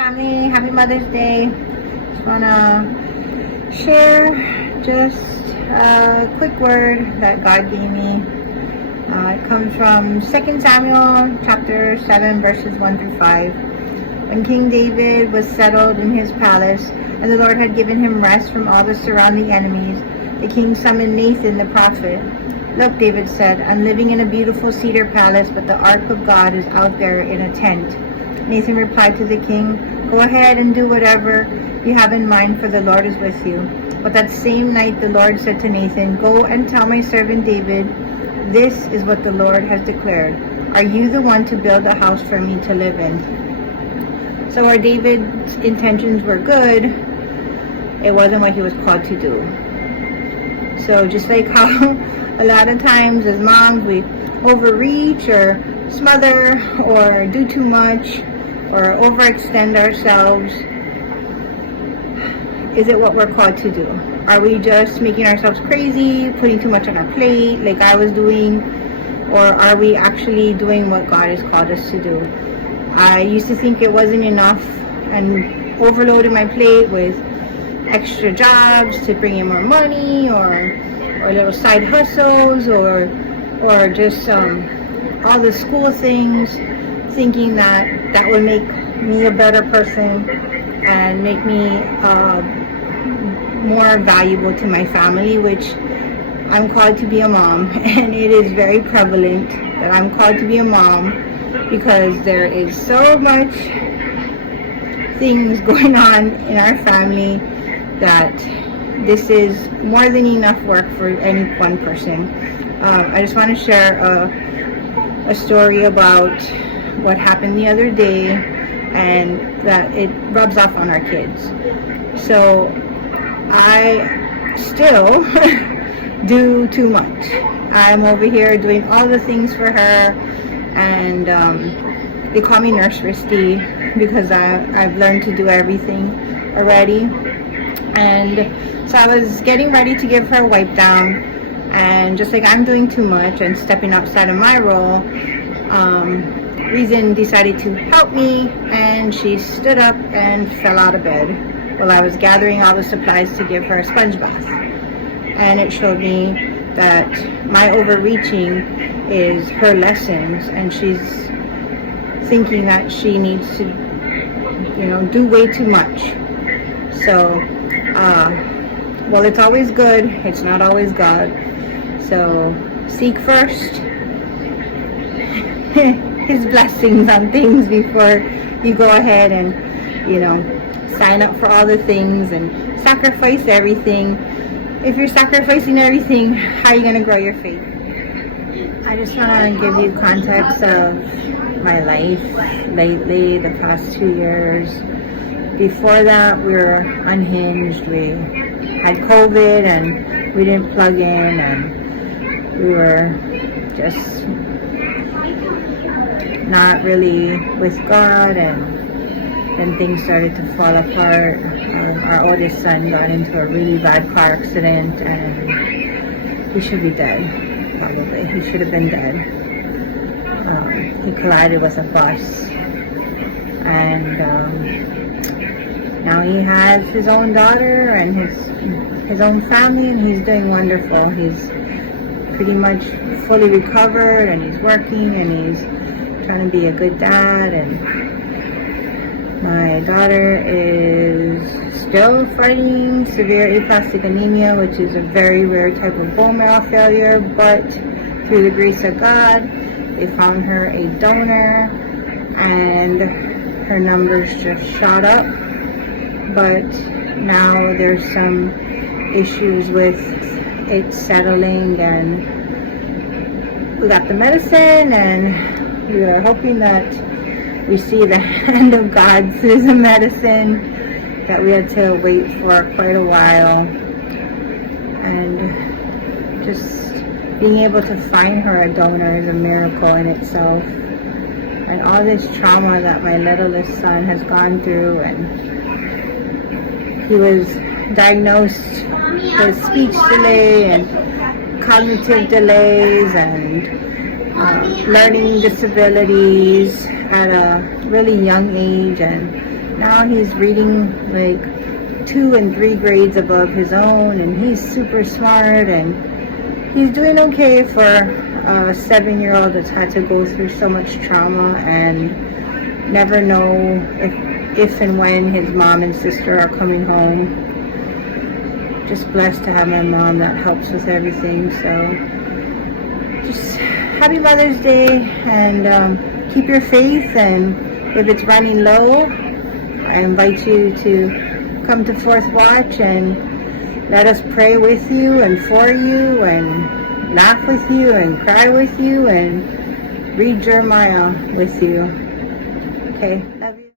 Family, happy Mother's Day. Just wanna share just a quick word that God gave me. It comes from 2 Samuel chapter 7 verses 1 through 5. When King David was settled in his palace and the Lord had given him rest from all the surrounding enemies, the king summoned Nathan the prophet. "Look," David said, "I'm living in a beautiful cedar palace, but the ark of God is out there in a tent." Nathan replied to the king, "Go ahead and do whatever you have in mind, for the Lord is with you." But that same night the Lord said to Nathan, "Go and tell my servant David, this is what the Lord has declared. Are you the one to build a house for me to live in?" So where David's intentions were good, it wasn't what he was called to do. So just like how a lot of times as moms we overreach or smother or do too much or overextend ourselves, is it what we're called to do? Are we just making ourselves crazy, putting too much on our plate like I was doing, or are we actually doing what God has called us to do? I used to think it wasn't enough and overloaded my plate with extra jobs to bring in more money or little side hustles or just all the school things, thinking that would make me a better person and make me more valuable to my family, which I'm called to be a mom, and it is very prevalent that I'm called to be a mom because there is so much things going on in our family that this is more than enough work for any one person. I just want to share a story about what happened the other day and that it rubs off on our kids. So I still do too much. I'm over here doing all the things for her, and they call me Nurse Risty because I've learned to do everything already. And so I was getting ready to give her a wipe down, and just like I'm doing too much and stepping outside of my role, Reason decided to help me, and she stood up and fell out of bed while I was gathering all the supplies to give her a sponge bath. And it showed me that my overreaching is her lessons, and she's thinking that she needs to, do way too much. So, well, it's always good, it's not always God. So seek first His blessings on things before you go ahead and, sign up for all the things and sacrifice everything. If you're sacrificing everything, how are you going to grow your faith? I just want to give you context of my life lately, the past 2 years. Before that, we were unhinged. We had COVID and we didn't plug in, and we were just not really with God, and then things started to fall apart. Our oldest son got into a really bad car accident, and he should be dead, probably. He should have been dead. He collided with a bus, and now he has his own daughter and his own family, and he's doing wonderful. He's pretty much fully recovered, and he's working, and he's trying to be a good dad. And my daughter is still fighting severe aplastic anemia, which is a very rare type of bone marrow failure, but through the grace of God, they found her a donor, and her numbers just shot up. But now there's some issues with it settling, and we got the medicine, and we are hoping that we see the hand of God through the medicine that we had to wait for quite a while. And just being able to find her a donor is a miracle in itself. And all this trauma that my littlest son has gone through, and he was diagnosed with speech delay and cognitive delays and learning disabilities at a really young age, and Now he's reading like 2 and 3 grades above his own, and he's super smart, and he's doing okay for a 7-year-old that's had to go through so much trauma and never know if and when his mom and sister are coming home. Just blessed to have my mom that helps with everything. So just happy Mother's Day, and keep your faith, and if it's running low, I invite you to come to Fourth Watch and let us pray with you and for you and laugh with you and cry with you and read Jeremiah with you. Okay.